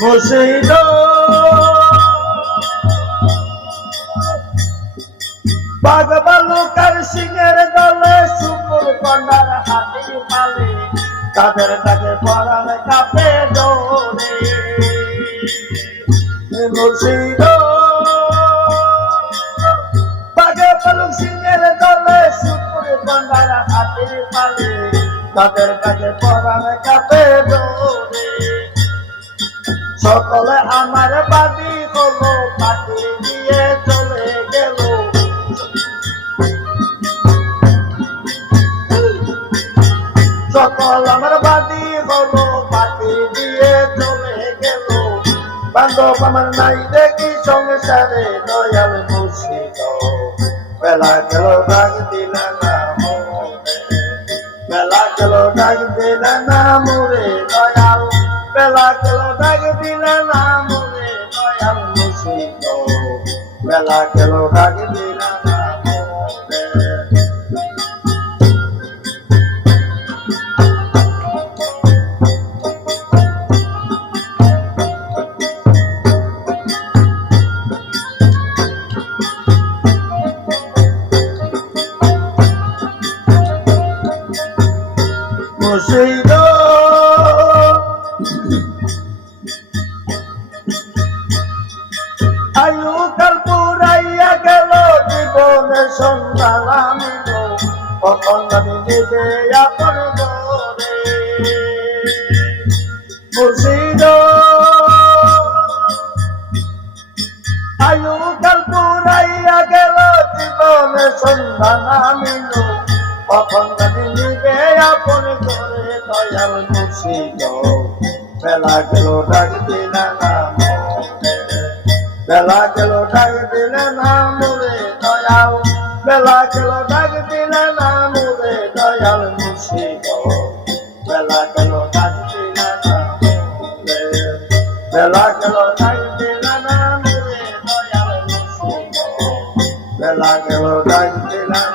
মুর্শিদ বাঘ বালুকার সিংহের দলে শুকুর কন্যার হাতি পালে তাদের তাকে পরাণ কাপে দৌড়ে মুর্শিদ বাঘ বালুক সিংহের দলে শুকুর কন্যার হাতি পালে তাদের তাকে পরাণ কাপে দৌড়ে সকলে আমার বাদী হলো পাখি দিয়ে চলে গেল সকল আমার বাদী হলো পাখি দিয়ে চলে গেল বান্ধব আমার নাই দেখি সংসারে দয়াল মুর্শিদ বেলা গেল ডাক দিলে না বেলা গেল ডাক দিলে না মোরে দয়াল বেলা গেল ডাক দিলে না মোরে দয়াল মুর্শিদ বেলা গেল ডাক দিলে না মুর্শিদ আয়ু কাল পুরাইয়া গেল জীবনের সন্ধান আমিল কখন জানি দিবে আপন ঘরে মুর্শিদ আয়ু কাল পুরাইয়া গেল জীবনের সন্ধান আমিল কখন জানি দিবে আপন ঘরে দয়াল মুর্শিদ বেলা গেল ডাক দিলে না বেলা গেল ডাক দিলে না মোরে দয়াল বেলা গেল ডাক দিলে না মোরে দয়াল মুর্শিদ বেলা গেল ডাক দিলে না বেলা গেল ডাক দিলে না মোরে দয়াল মুর্শিদ বেলা গেল ডাক দিলে